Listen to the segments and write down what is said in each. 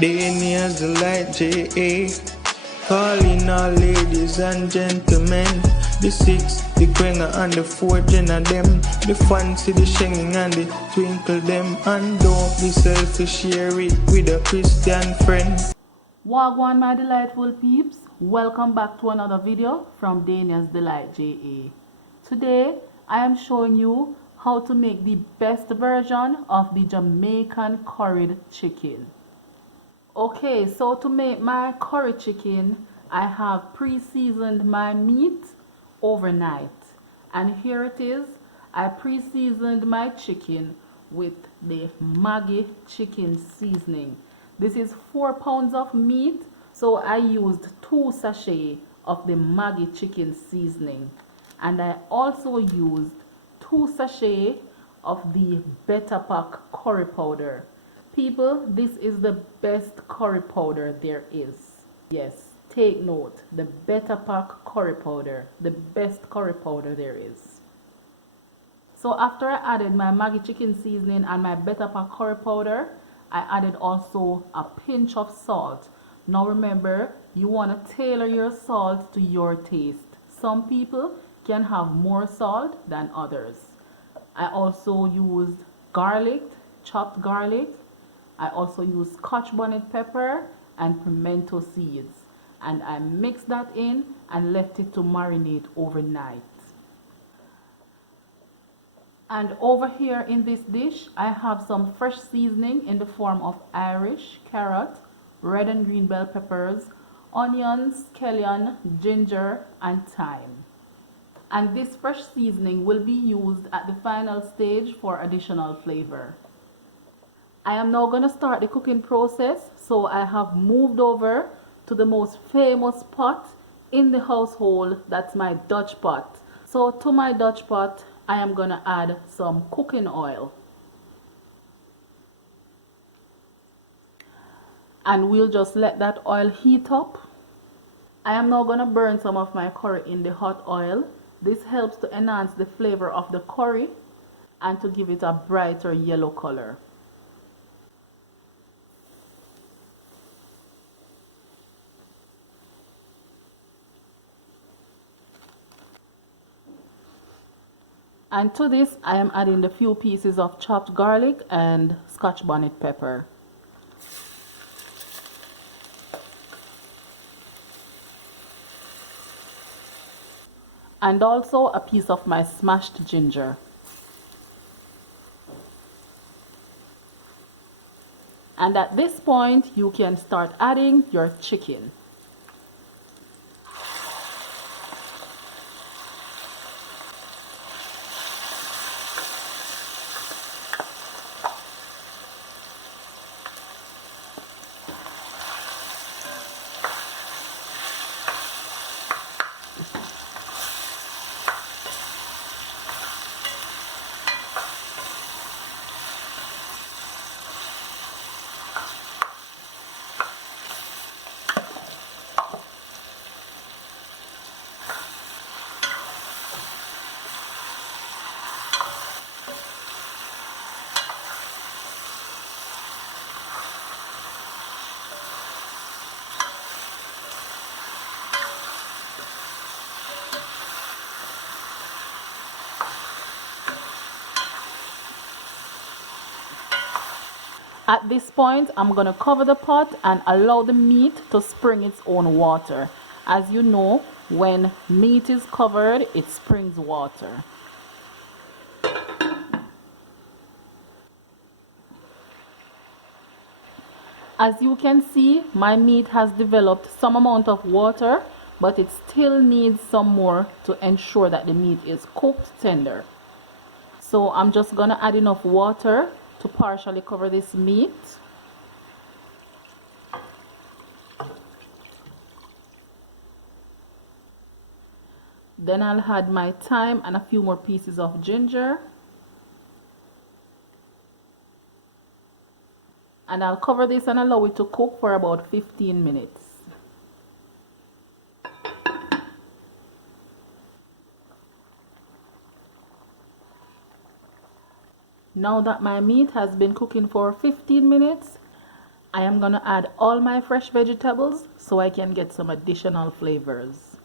Danny has the light J.A. Calling all ladies and gentlemen. The six, the quenga and the four gen of them. The fancy, the shinging and the twinkle them. And don't be selfish, share it with a Christian friend. Wagwan my delightful peeps, welcome back to another video from Daniel's Delight JA. Today I am showing you how to make the best version of the Jamaican curried chicken. Okay, so to make my curry chicken, I have pre-seasoned my meat overnight. And here it is, I pre-seasoned my chicken with the Maggie chicken seasoning. This is 4 pounds of meat, so I used 2 sachets of the Maggie chicken seasoning. And I also used 2 sachets of the betapac curry powder. People, this is the best curry powder there is. Yes, take note, the betapac curry powder, the best curry powder there is. So after I added my Maggie chicken seasoning and my betapac curry powder, I added also a pinch of salt. Now remember, you want to tailor your salt to your taste. Some people can have more salt than others. I also used garlic, chopped garlic. I also used scotch bonnet pepper and pimento seeds. And I mixed that in and left it to marinate overnight. And over here in this dish, I have some fresh seasoning in the form of Irish, carrot, red and green bell peppers, onions, scallion, ginger, and thyme. And this fresh seasoning will be used at the final stage for additional flavor. I am now going to start the cooking process, so I have moved over to the most famous pot in the household, that's my Dutch pot. So to my Dutch pot, I am going to add some cooking oil. And we'll just let that oil heat up. I am now going to burn some of my curry in the hot oil. This helps to enhance the flavor of the curry and to give it a brighter yellow color. And to this, I am adding the few pieces of chopped garlic and scotch bonnet pepper. And also a piece of my smashed ginger. And at this point, you can start adding your chicken. At this point, I'm going to cover the pot and allow the meat to spring its own water. As you know, when meat is covered, it springs water. As you can see, my meat has developed some amount of water, but it still needs some more to ensure that the meat is cooked tender. So I'm just going to add enough water to partially cover this meat. Then I'll add my thyme and a few more pieces of ginger. And I'll cover this and allow it to cook for about 15 minutes. Now that my meat has been cooking for 15 minutes, I am gonna add all my fresh vegetables so I can get some additional flavors.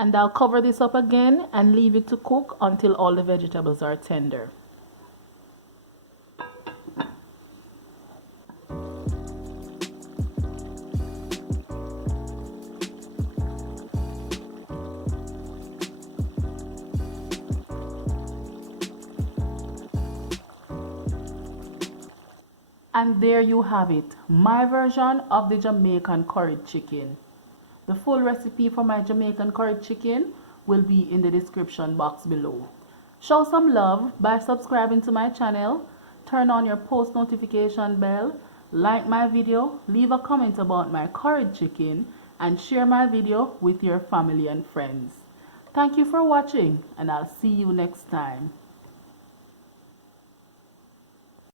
And I'll cover this up again and leave it to cook until all the vegetables are tender. And there you have it, my version of the Jamaican curried chicken. The full recipe for my Jamaican curried chicken will be in the description box below. Show some love by subscribing to my channel, turn on your post notification bell, like my video, leave a comment about my curried chicken, and share my video with your family and friends. Thank you for watching, and I'll see you next time.